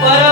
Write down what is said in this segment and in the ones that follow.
para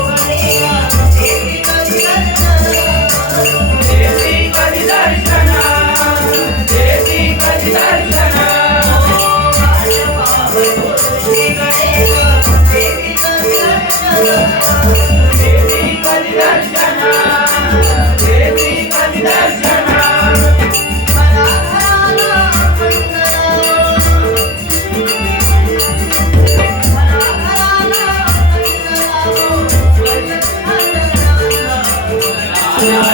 Yeah.